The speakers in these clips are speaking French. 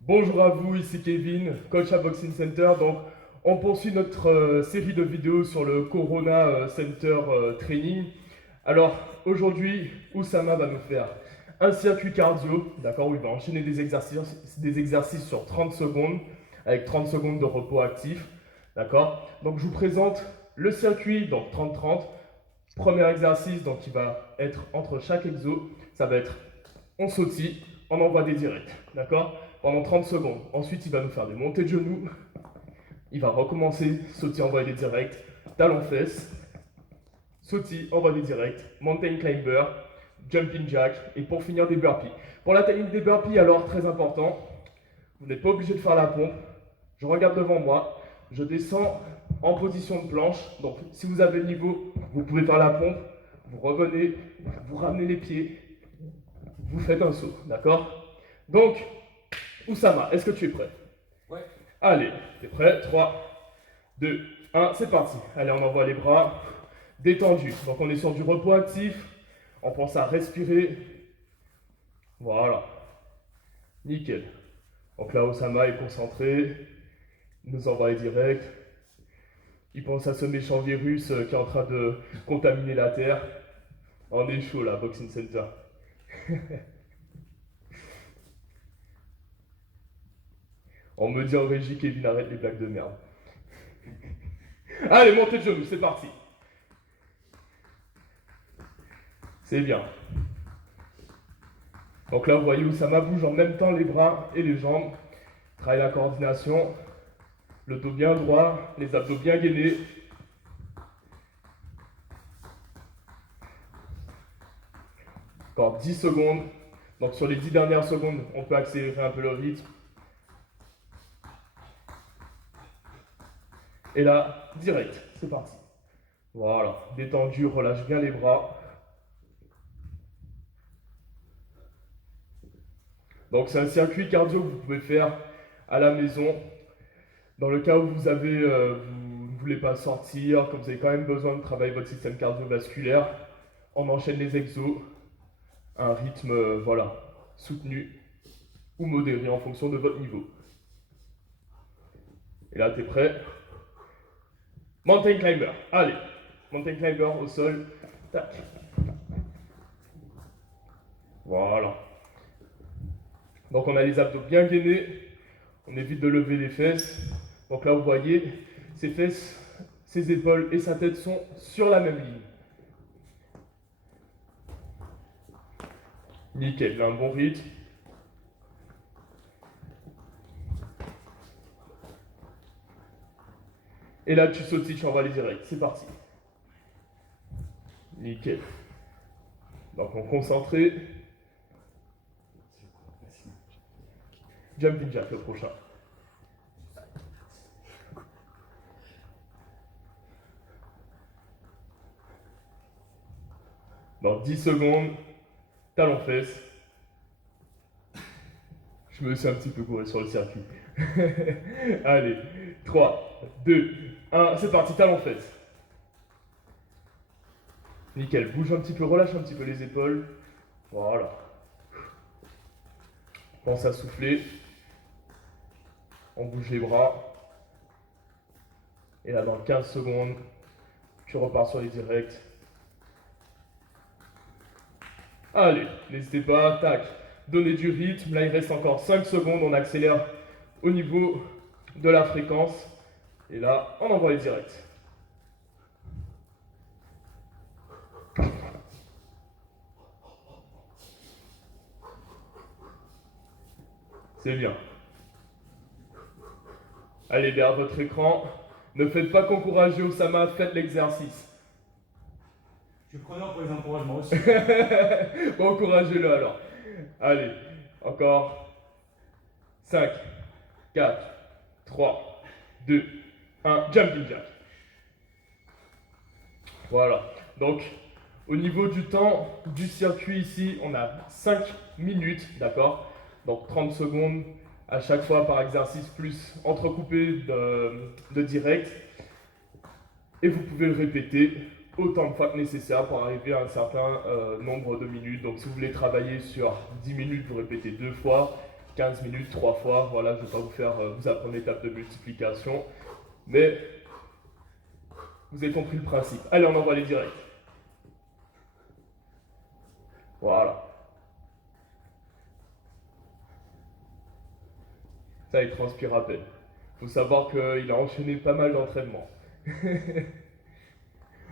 Bonjour à vous, ici Kevin, coach à Boxing Center. Donc, on poursuit notre série de vidéos sur le Corona Center Training. Alors, aujourd'hui, Oussama va nous faire un circuit cardio, d'accord, où il va enchaîner des exercices sur 30 secondes, avec 30 secondes de repos actif, d'accord. Donc, je vous présente le circuit, donc 30-30. Premier exercice, donc qui va être entre chaque exo, ça va être on sautille, on envoie des directs, d'accord, pendant 30 secondes. Ensuite, il va nous faire des montées de genoux. Il va recommencer, sautille, envoyer des directs, talons fesses, sautille, envoie des directs, mountain climber, jumping jack, et pour finir des burpees. Pour la technique des burpees, alors, très important, vous n'êtes pas obligé de faire la pompe. Je regarde devant moi, je descends en position de planche. Donc, si vous avez le niveau, vous pouvez faire la pompe. Vous revenez, vous ramenez les pieds, vous faites un saut, d'accord? Donc, Oussama, est-ce que tu es prêt? Ouais. Allez, t'es prêt? 3, 2, 1, c'est parti. Allez, on envoie les bras détendus. Donc, on est sur du repos actif. On pense à respirer. Voilà. Nickel. Donc là, Oussama est concentré. Il nous envoie direct. Il pense à ce méchant virus qui est en train de contaminer la Terre. On est chaud là, Boxing Center. On me dit en régie, Kevin, arrête les blagues de merde. Allez, montez de genoux, c'est parti. C'est bien. Donc là, vous voyez, Oussama bouge en même temps les bras et les jambes. Travaille la coordination. Le dos bien droit, les abdos bien gainés. Encore 10 secondes. Donc sur les 10 dernières secondes, on peut accélérer un peu le rythme. Et là, direct, c'est parti. Voilà, détendu, relâche bien les bras. Donc c'est un circuit cardio que vous pouvez faire à la maison. Dans le cas où vous ne voulez pas sortir, que vous avez quand même besoin de travailler votre système cardiovasculaire, on enchaîne les exos à un rythme voilà, soutenu ou modéré en fonction de votre niveau. Et là, tu es prêt? Mountain climber. Allez, mountain climber au sol. Tac. Voilà. Donc on a les abdos bien gainés. On évite de lever les fesses. Donc là, vous voyez, ses fesses, ses épaules et sa tête sont sur la même ligne. Nickel, là, un bon rythme. Et là, tu sautilles, tu envoies les directs. C'est parti. Nickel. Donc on concentré. Jumping jack le prochain. Dans 10 secondes, talon fesse. Je me suis un petit peu couru sur le circuit. Allez, 3, 2, 1, c'est parti, talon fesse. Nickel, bouge un petit peu, relâche un petit peu les épaules. Voilà. Pense à souffler. On bouge les bras. Et là, dans 15 secondes, tu repars sur les directs. Allez, n'hésitez pas, tac, donnez du rythme. Là, il reste encore 5 secondes. On accélère au niveau de la fréquence. Et là, on envoie les directs. C'est bien. Allez vers votre écran. Ne faites pas qu'encourager Oussama, faites l'exercice. Je suis preneur pour les encouragements aussi. Bon, encouragez-le alors. Allez, encore 5, 4, 3, 2, 1, jumping jack. Voilà. Donc, au niveau du temps du circuit ici, on a 5 minutes, d'accord? Donc 30 secondes à chaque fois par exercice, plus entrecoupé de direct. Et vous pouvez le répéter autant de fois que nécessaire pour arriver à un certain nombre de minutes. Donc si vous voulez travailler sur 10 minutes, vous répétez 2 fois. 15 minutes, 3 fois. Voilà, je ne vais pas vous faire vous apprendre l'étape de multiplication. Mais vous avez compris le principe. Allez, on envoie les directs. Voilà. Ça, il transpire à peine. Faut savoir qu'il a enchaîné pas mal d'entraînements.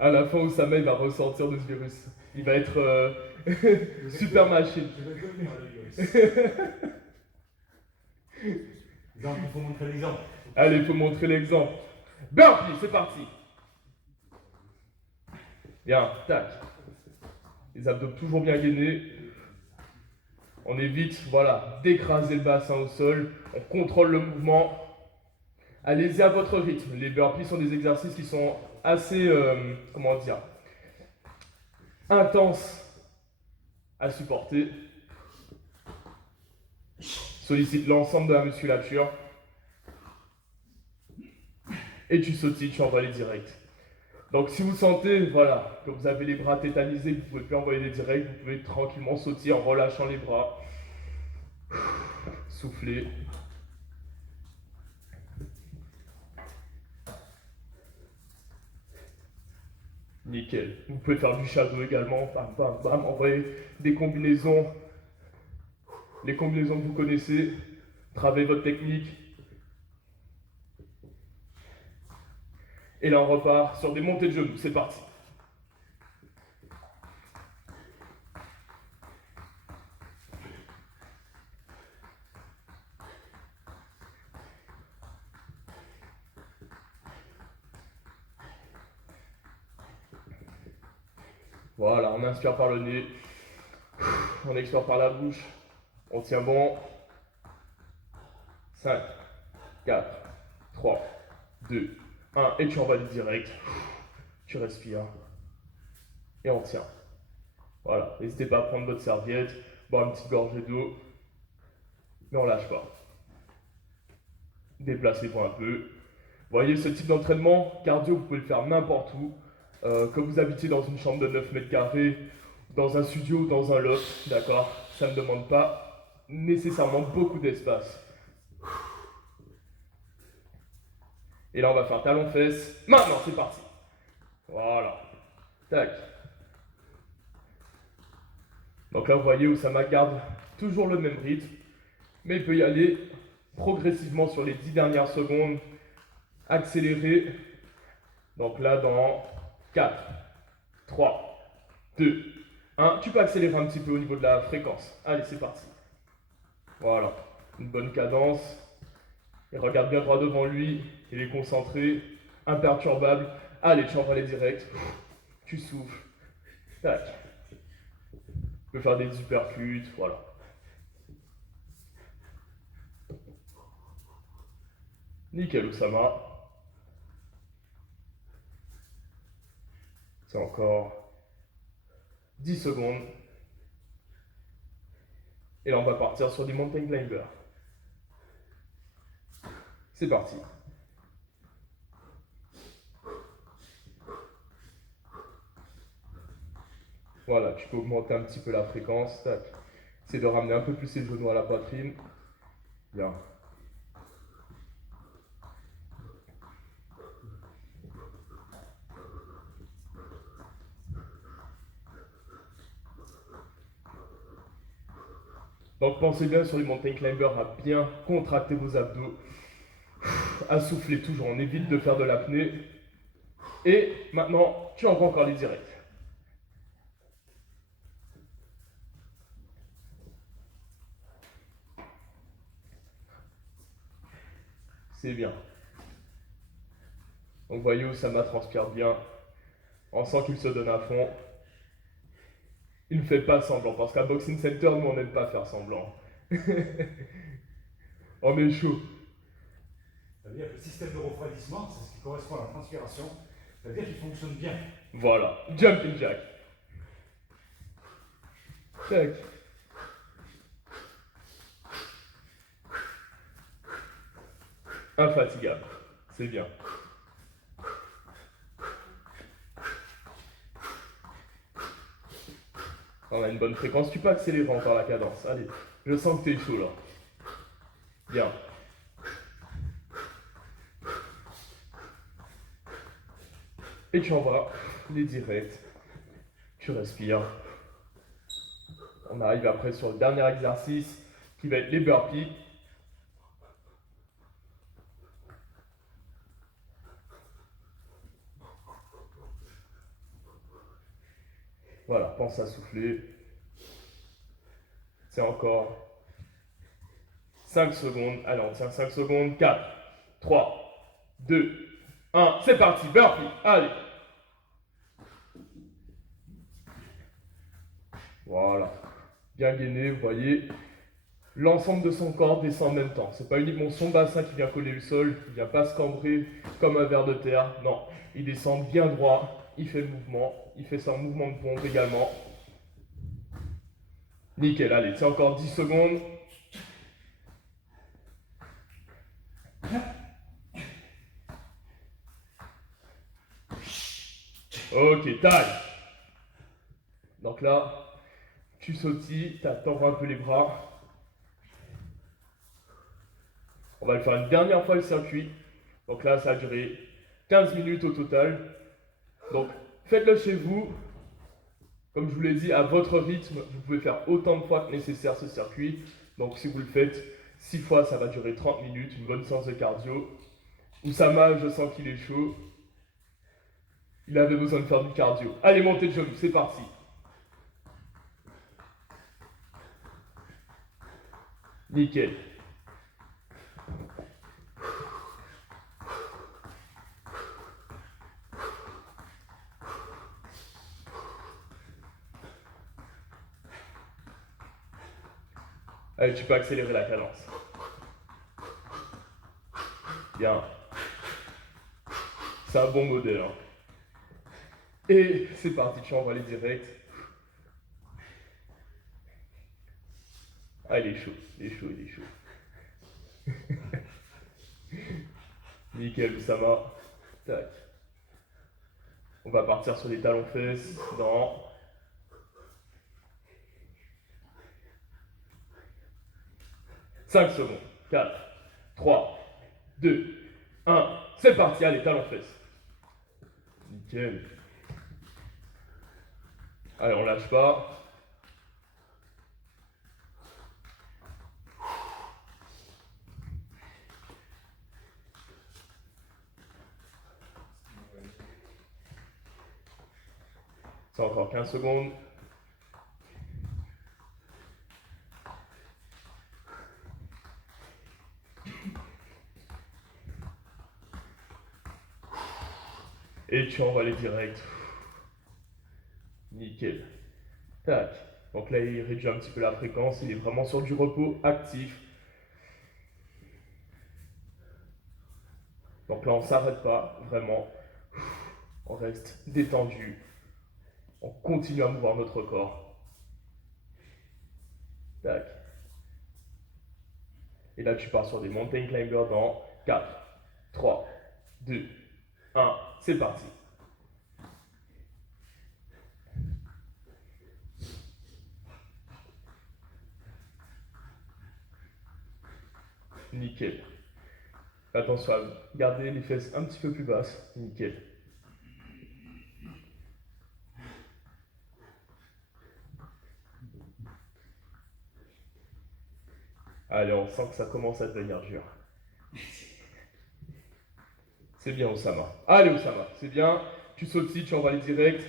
À la fin, Oussama, il va ressortir de ce virus. Il va être super machine. Je vais devenir le virus. Exemple, il faut montrer l'exemple. Allez, il faut montrer l'exemple. Burpee, c'est parti. Bien, tac. Les abdos toujours bien gainés. On évite, voilà, d'écraser le bassin au sol. On contrôle le mouvement. Allez-y à votre rythme. Les burpees sont des exercices qui sont assez, comment dire, intenses à supporter. Sollicite l'ensemble de la musculature. Et tu sautilles, tu envoies les directs. Donc si vous sentez, voilà, que vous avez les bras tétanisés, que vous ne pouvez plus envoyer des directs, vous pouvez tranquillement sautiller en relâchant les bras. Soufflez. Nickel. Vous pouvez faire du shadow également. Bam, bam, bam. Envoyer des combinaisons. Les combinaisons que vous connaissez. Travaillez votre technique. Et là, on repart sur des montées de genoux. C'est parti. Voilà, on inspire par le nez. On expire par la bouche. On tient bon. 5, 4, 3, 2, 1. Et tu envoies le direct. Tu respires. Et on tient. Voilà. N'hésitez pas à prendre votre serviette, boire une petite gorgée d'eau. Mais on lâche pas. Déplacez-vous un peu. Vous voyez, ce type d'entraînement cardio, vous pouvez le faire n'importe où. Que vous habitiez dans une chambre de 9 mètres carrés, dans un studio, dans un loft, d'accord? Ça ne demande pas nécessairement beaucoup d'espace. Et là, on va faire talon-fesse. Maintenant, c'est parti. Voilà. Tac. Donc là, vous voyez, Oussama garde toujours le même rythme, mais il peut y aller progressivement sur les 10 dernières secondes. Accélérer. Donc là, dans 4, 3, 2, 1. Tu peux accélérer un petit peu au niveau de la fréquence. Allez, c'est parti. Voilà. Une bonne cadence. Il regarde bien droit devant lui. Il est concentré. Imperturbable. Allez, tu envoies les directs. Tu souffles. Tac. Tu peux faire des uppercuts. Voilà. Nickel, Oussama. C'est encore 10 secondes. Et là, on va partir sur du mountain climber. C'est parti. Voilà, tu peux augmenter un petit peu la fréquence. Tac. Essaye de ramener un peu plus les genoux à la poitrine. Bien. Donc pensez bien sur les mountain climbers à bien contracter vos abdos, à souffler toujours, on évite de faire de l'apnée. Et maintenant, tu envoies encore les directs. C'est bien. Donc voyez, Oussama transpire bien. On sent qu'il se donne à fond. Il ne fait pas semblant, parce qu'à Boxing Center, nous on n'aime pas faire semblant. On est chaud. C'est-à-dire que le système de refroidissement, c'est ce qui correspond à la transpiration, c'est-à-dire qu'il fonctionne bien. Voilà, jumping jack. Check. Infatigable, c'est bien. On a une bonne fréquence, tu peux accélérer encore la cadence. Allez, je sens que t'es chaud là. Bien. Et tu envoies les directs. Tu respires. On arrive après sur le dernier exercice qui va être les burpees. Voilà, pense à souffler. C'est encore 5 secondes. Allez, on tient 5 secondes. 4, 3, 2, 1. C'est parti, burpee. Allez. Voilà. Bien gainé, vous voyez. L'ensemble de son corps descend en même temps. C'est pas uniquement son bassin qui vient coller le sol, il vient pas se cambrer comme un ver de terre. Non, il descend bien droit, il fait le mouvement, il fait son mouvement de pompe également. Nickel, allez, c'est encore 10 secondes. Ok, taille. Donc là, tu sautilles, t'attends un peu les bras. On va le faire une dernière fois le circuit. Donc là, ça a duré 15 minutes au total. Donc, faites-le chez vous. Comme je vous l'ai dit, à votre rythme, vous pouvez faire autant de fois que nécessaire ce circuit. Donc, si vous le faites 6 fois, ça va durer 30 minutes, une bonne séance de cardio. Oussama, je sens qu'il est chaud. Il avait besoin de faire du cardio. Allez, montez de genoux, c'est parti. Nickel. Allez, tu peux accélérer la cadence. Bien. C'est un bon modèle. Hein. Et c'est parti, tu envoies les directs. Ah, il est chaud, il est chaud, il est chaud. Nickel, Oussama. Tac. On va partir sur les talons fesses. Dans. « 5 secondes. 4, 3, 2, 1. C'est parti, allez, talons fesses. Nickel. Allez, on lâche pas. C'est encore 15 secondes. Et tu envoies les directs. Nickel. Tac. Donc là, il réduit un petit peu la fréquence. Il est vraiment sur du repos actif. Donc là, on ne s'arrête pas, vraiment. On reste détendu. On continue à mouvoir notre corps. Tac. Et là, tu pars sur des mountain climbers dans 4, 3, 2, 1. C'est parti. Nickel. Attention à garder les fesses un petit peu plus basses. Nickel. Allez, on sent que ça commence à devenir dur. C'est bien, Oussama. Allez, Oussama, c'est bien. Tu sautilles, tu envoies les directs.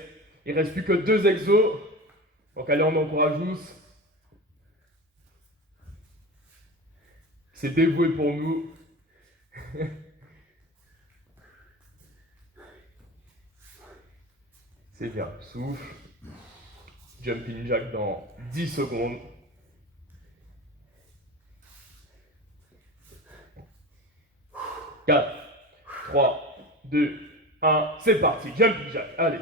Il ne reste plus que 2 exos. Donc allez, on encourage tous. C'est dévoué pour nous. C'est bien. Souffle. Jumping jack dans 10 secondes. 4, 3, 2, 1. C'est parti. Jumping jack. Allez.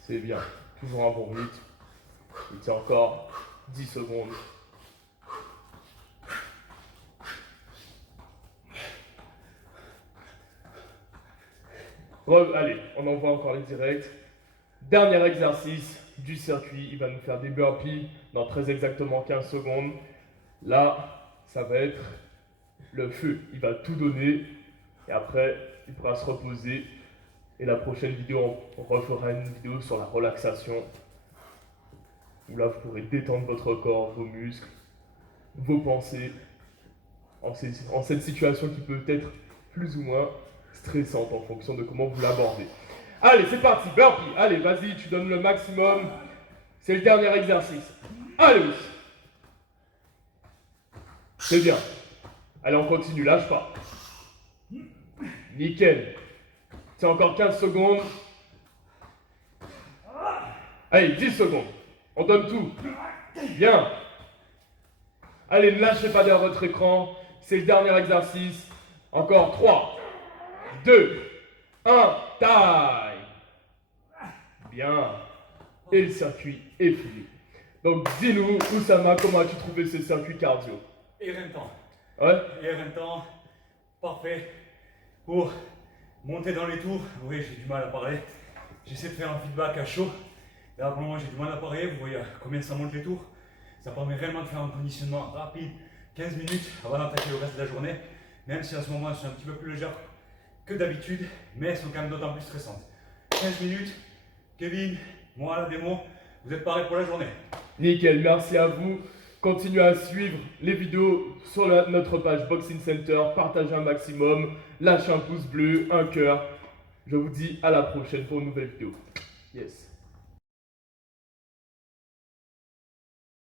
C'est bien. Toujours un bon rythme. Il tient encore 10 secondes. Allez, on envoie encore les directs. Dernier exercice du circuit, il va nous faire des burpees dans très exactement 15 secondes. Là, ça va être le feu. Il va tout donner et après, il pourra se reposer. Et la prochaine vidéo, on refera une vidéo sur la relaxation. Où là, vous pourrez détendre votre corps, vos muscles, vos pensées en cette situation qui peut être plus ou moins stressante en fonction de comment vous l'abordez. Allez, c'est parti, burpee. Allez, vas-y, tu donnes le maximum. C'est le dernier exercice. Allez. C'est bien. Allez, on continue, lâche pas. Nickel. C'est encore 15 secondes. Allez, 10 secondes. On donne tout. Bien. Allez, ne lâchez pas derrière votre écran. C'est le dernier exercice. Encore 3, 2, 1, taille. Bien. Et le circuit est fini. Donc, dis-nous, Oussama, comment as-tu trouvé ce circuit cardio? Éreintant. Ouais. Éreintant. Parfait. Pour monter dans les tours. Oui, j'ai du mal à parler. J'essaie de faire un feedback à chaud. Là, pour le moment, j'ai du mal à parler. Vous voyez combien ça monte les tours. Ça permet réellement de faire un conditionnement rapide. 15 minutes avant d'attaquer le reste de la journée. Même si à ce moment, elles sont un petit peu plus légères que d'habitude. Mais elles sont quand même d'autant plus stressantes. 15 minutes. Kevin, moi, la démo. Vous êtes parés pour la journée. Nickel, merci à vous. Continuez à suivre les vidéos sur notre page Boxing Center. Partagez un maximum. Lâchez un pouce bleu, un cœur. Je vous dis à la prochaine pour une nouvelle vidéo. Yes.